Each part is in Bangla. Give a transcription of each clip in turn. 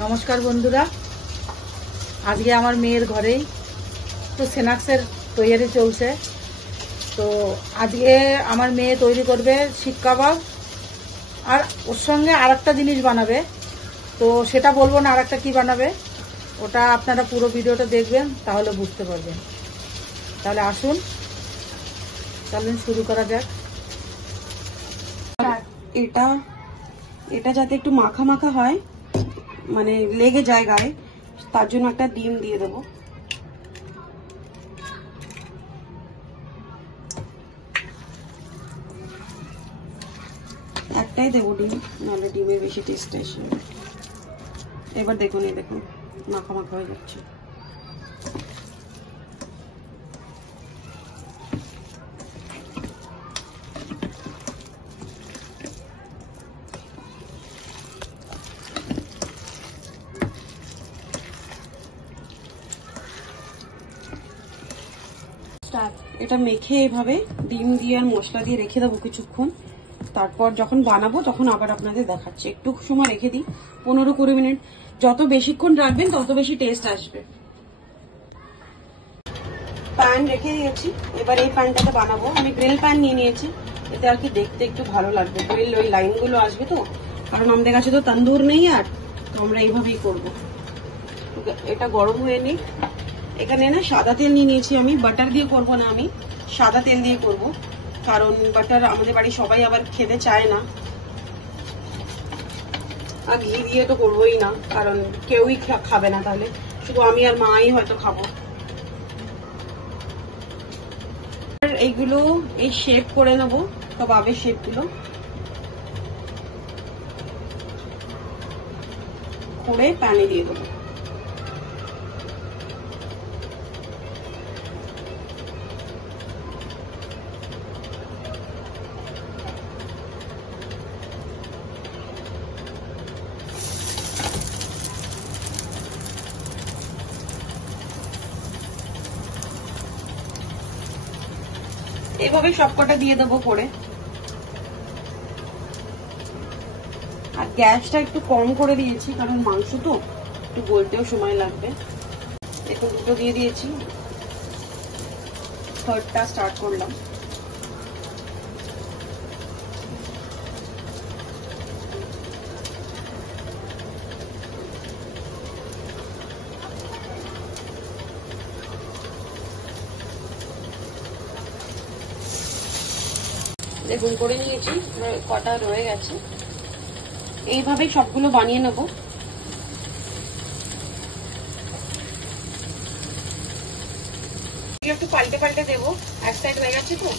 নমস্কার বন্ধুরা, আজকে আমার মেয়ের ঘরেই তো স্ন্যাক্সের তৈরি চলছে। তো আজকে আমার মেয়ে তৈরি করবে শিক কাবাব, আর ওর সঙ্গে আর একটা জিনিস বানাবে। তো সেটা বলবো না আর একটা কি বানাবে, ওটা আপনারা পুরো ভিডিওটা দেখবেন তাহলে বুঝতে পারবেন। তাহলে আসুন, চলুন শুরু করা যাক। এটা এটা যাতে একটু মাখা মাখা হয়, মানে লেগে যায় গায়ে, তার জন্য একটা ডিম দিয়ে দেবো। একটাই দেবো ডিম, নাহলে ডিমে বেশি টেস্ট আসে। এবার দেখুন, এই দেখুন মাখা মাখা হয়ে যাচ্ছে। এটা মেখে এইভাবে ডিম দিয়ে আর মশলা দিয়ে রেখে দেবো কিছুক্ষণ। তারপর যখন বানাবো তখন আবার আপনাদের দেখাচ্ছি। একটু সময় রেখে দিই, 15-20 মিনিট। যত বেশিক্ষণ রাখবেন তত বেশি টেস্ট আসবে। প্যান রেখে দিয়েছি, এবার এই প্যানটাতে বানাবো। আমি গ্রিল প্যান নিয়ে নিয়েছি, এতে আর কি দেখতে একটু ভালো লাগবে, গ্রিল ওই লাইনগুলো আসবে তো, কারণ আমাদের কাছে তো তন্দুর নেই। আর তো আমরা এইভাবেই করবো। এটা গরম হয়ে নিই। এখানে না সাদা তেল নিয়ে নিয়েছি আমি, বাটার দিয়ে করবো না, আমি সাদা তেল দিয়ে করব, কারণ বাটার আমাদের বাড়ি সবাই আবার খেতে চায় না। আর ঘি দিয়ে তো করবোই না, কারণ কেউই খাবে না, তাহলে শুধু আমি আর মাই হয়তো খাবো। এইগুলো এই শেপ করে নেবো, কাবাবের শেপ গুলো করে প্যানে দিয়ে দেবো। এভাবে সবকটা দিয়ে দেবো করে। আর গ্যাসটা একটু কম করে দিয়েছি, কারণ মাংস তো একটু গলতেও সময় লাগবে। এখন দুটো দিয়ে দিয়েছি, থার্ডটা স্টার্ট করলাম। দেখুন করে নিয়েছি, কটা রয়ে গেছে। এইভাবেই সবগুলো বানিয়ে নেব। একটু পাল্টে পাল্টে দেবো, এক সাইড হয়ে গেছে তো।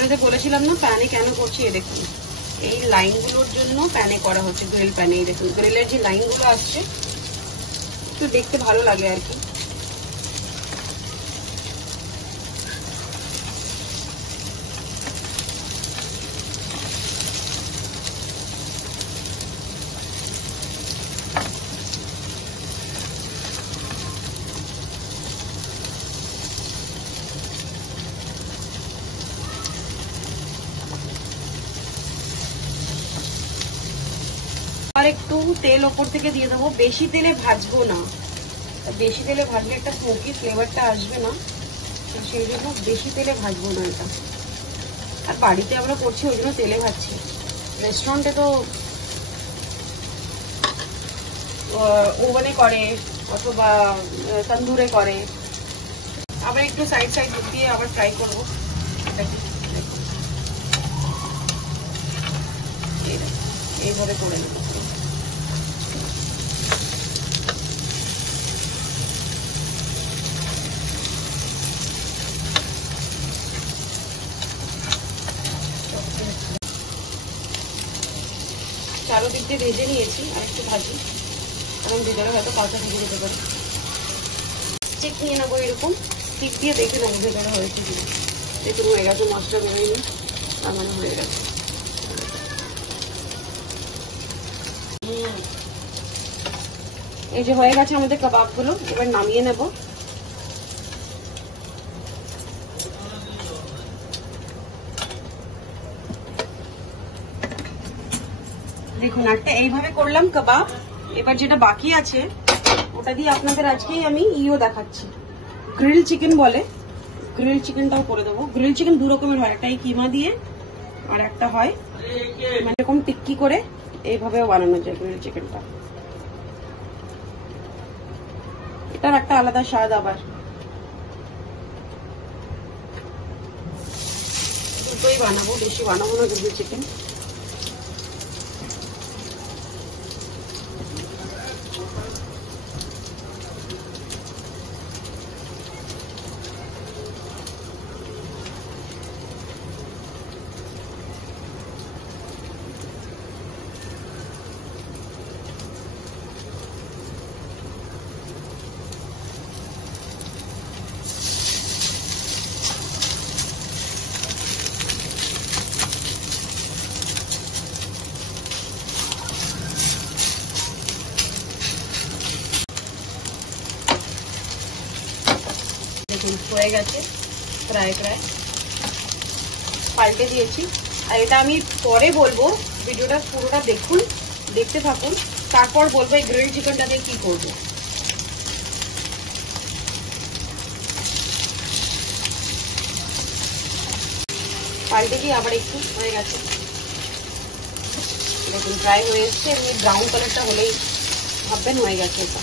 আপনাদের বলেছিলাম না প্যানে কেন করছি, এ দেখুন এই লাইনগুলোর জন্য প্যানে করা হচ্ছে, গ্রিল প্যানে। এই দেখুন গ্রিলের যে লাইনগুলো আসছে, একটু দেখতে ভালো লাগে আর কি। আর একটু তেল ওপর থেকে দিয়ে দেবো, বেশি তেলে ভাজবো না। বেশি তেলে ভাজলে একটা স্মোকি ফ্লেভারটা আসবে না, সেই জন্য বেশি তেলে ভাজবো না এটা। আর বাড়িতে আমরা করছি ওই জন্য তেলে ভাজছি, রেস্টুরেন্টে তো ওভেনে করে অথবা তন্দুরে করে। আবার একটু সাইড সাইড দিয়ে আবার ফ্রাই করবো। এইভাবে করে নেবো। চারোদিক দিয়ে ভেজে নিয়েছি, আর একটু ভাজি, কারণ ভিতরে হয়তো কাঁচা থেকে যেতে পারে। চেক নিয়ে নেবো, এরকম টিপ দিয়ে দেখে নেবো ভেতরে হয়েছে কিনা। দেখুন হয়ে গেছে, মাছটা বেরোয়নি, তার মানে হয়ে গেছে। এই যে হয়ে গেছে আমাদের কাবাবগুলো, এবার নামিয়ে নেব। দেখুন একটা এইভাবে করলাম কাবাব। এবার যেটা বাকি আছে ওটা দিয়ে আপনাদের আজকেই আমি দেখাচ্ছি, গ্রিল চিকেন বলে, গ্রিল চিকেনটাও করে দেবো। গ্রিল চিকেন দু রকমের হয়, একটা এই কিমা দিয়ে আর একটা হয় মানে এরকম টিক্কি করে, এইভাবেও বানানো যায় গ্রিল চিকেনটা। এটার একটা আলাদা স্বাদ। আবার দুটোই বানাবো, বেশি বানাবো না গ্রিল চিকেন। দেখুন হয়ে গেছে প্রায় প্রায়, পাল্টে দিয়েছি। আর এটা আমি পরে বলবো, ভিডিওটা পুরোটা দেখুন, দেখতে থাকুন, তারপর বলবো এই গ্রিল চিকেনটা দিয়ে কি করবো। পাল্টে দিয়ে আবার একটু হয়ে গেছে, দেখুন ড্রাই হয়ে এসছে। এমনি ব্রাউন কালারটা হলেই ভাববেন হয়ে গেছে এটা।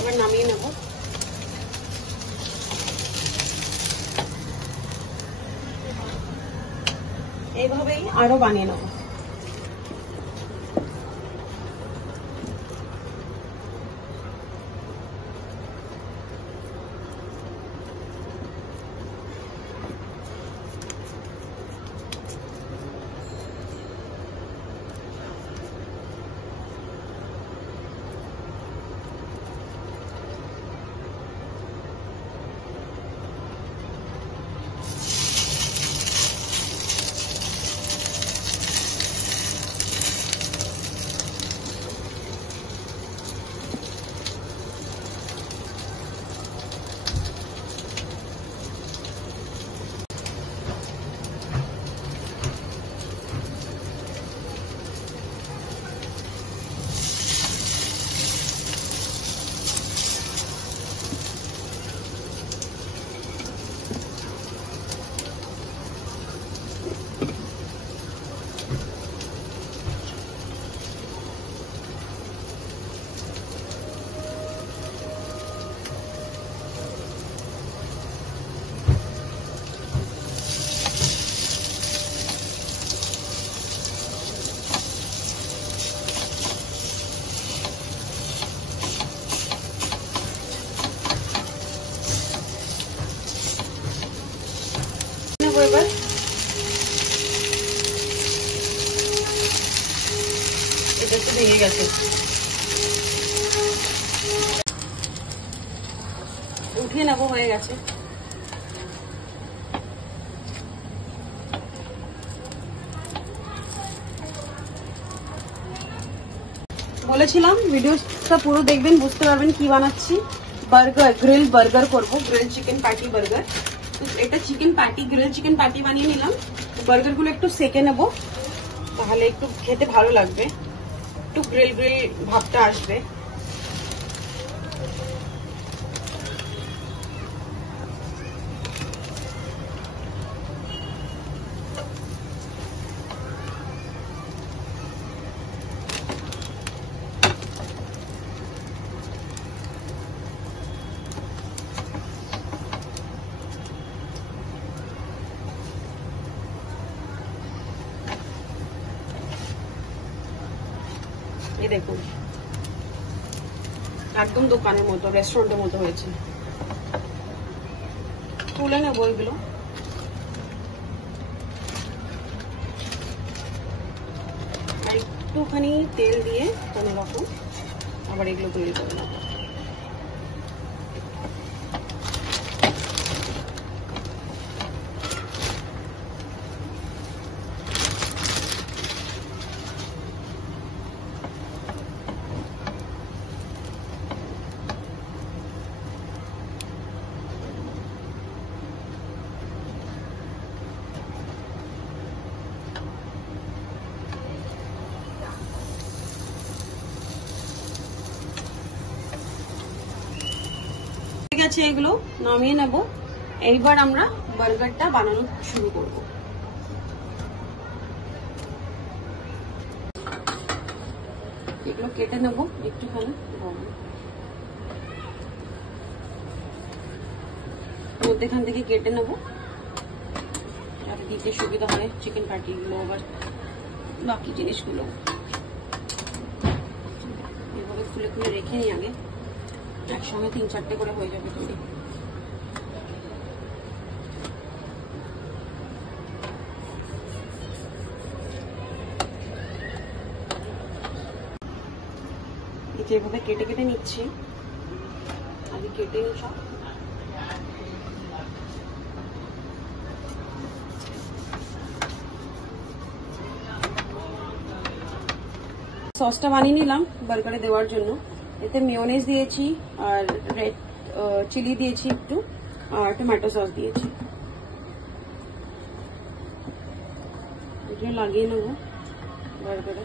এবার নামিয়ে নেব। এইভাবেই আরো বানিয়ে নেব। এবার এটা একটু ভেঙে গেছে, উঠিয়ে নেবো, হয়ে গেছে। বলেছিলাম ভিডিওটা পুরো দেখবেন, বুঝতে পারবেন কি বানাচ্ছি। বার্গার, গ্রিল বার্গার করবো, গ্রিল চিকেন প্যাটি বার্গার। এটা chicken patty, grill chicken patty বানিয়ে নিলাম। বার্গার গুলো একটু সেকে নেবো, তাহলে একটু খেতে ভালো লাগবে, একটু গ্রিল গ্রিল ভাবটা আসবে। এই দেখুন একদম দোকানের মতো, রেস্টুরেন্টের মতো হয়েছে। তুলে নেবো এগুলো। আর একটুখানি তেল দিয়ে কোনো রকম আবার এগুলো তৈরি করে নেবো। গেছে, এগুলো নামিয়ে নেব। এইবার আমরা বার্গারটা বানানো শুরু করব। এগুলো কেটে নেব একটুখানি, মধ্যেখান থেকে কেটে নেব যাতে দিতে সুবিধা হয় চিকেন প্যাটিগুলো আবার বাকি জিনিসগুলো। এভাবে খুলে খুলে রেখে নিই আগে, একসঙ্গে 3-4টে করে হয়ে যাবে তৈরি। এই যে এভাবে কেটে কেটে নিচ্ছি, আগে কেটে নিই সব। সসটা বানিয়ে নিলাম বার্গারে দেওয়ার জন্য। এতে মেয়োনেজ দিয়েছি আর রেড চিলি দিয়েছি একটু, আর টমেটো সস দিয়েছি। এগুলো লাগিয়ে নেবো বার্গারে।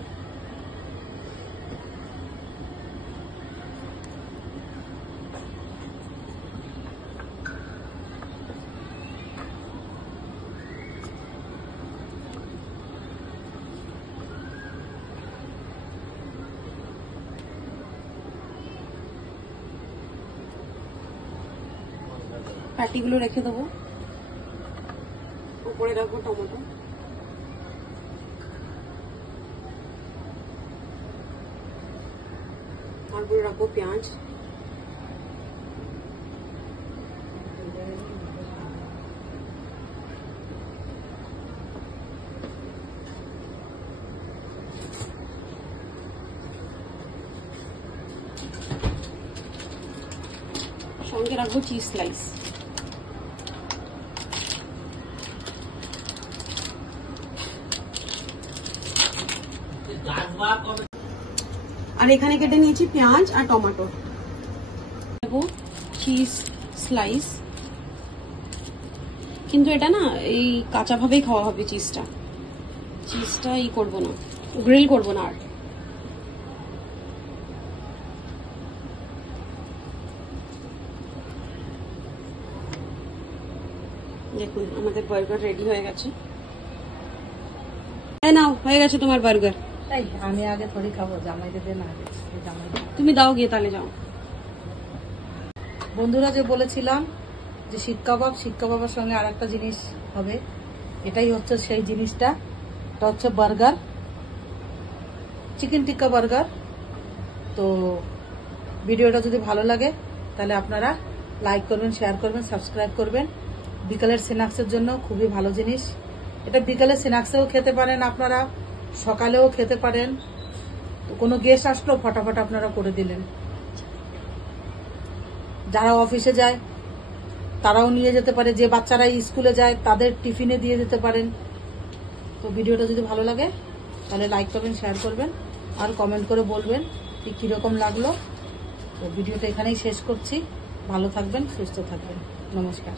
প্যাটিগুলো রেখে দেবো, উপরে রাখবো টমেটো, তারপরে রাখবো পেঁয়াজ, সঙ্গে রাখবো চিজ স্লাইস। আর এখানে কেটে নিয়েছি পেঁয়াজ আর টমেটো, দেবো চিজ স্লাইস। কিন্তু এটা না এই কাঁচা ভাবেই খাওয়া হবে, চিজটা ই করবো না, গ্রিল করবো না। আর দেখুন আমাদের বার্গার রেডি হয়ে গেছে। নাও, হয়ে গেছে তোমার বার্গার। তাই আমি আগে থরি খাবো, জামাইকে দে না, জামাই তুমি দাও গিয়ে, তাহলে যাও। বন্ধুরা যে বলেছিলাম যে শিক কাবাবের সঙ্গে আর একটা জিনিস হবে, এটাই হচ্ছে সেই জিনিসটা। এটা হচ্ছে বার্গার, চিকেন টিক্কা বার্গার। তো ভিডিওটা যদি ভালো লাগে তাহলে আপনারা লাইক করবেন, শেয়ার করবেন, সাবস্ক্রাইব করবেন। বিকালের স্ন্যাক্সের জন্য খুবই ভালো জিনিস এটা। বিকালের স্ন্যাক্সেও খেতে পারেন আপনারা, সকালেও খেতে পারেন। তো কোনো গেস্ট আসলো ফটাফট আপনারা করে দিলেন। যারা অফিসে যায় তারাও নিয়ে যেতে পারে, যে বাচ্চারা স্কুলে যায় তাদের টিফিনে দিয়ে যেতে পারেন। তো ভিডিওটা যদি ভালো লাগে তাহলে লাইক করবেন, শেয়ার করবেন, আর কমেন্ট করে বলবেন যে কীরকম লাগলো। তো ভিডিওটা এখানেই শেষ করছি। ভালো থাকবেন, সুস্থ থাকবেন, নমস্কার।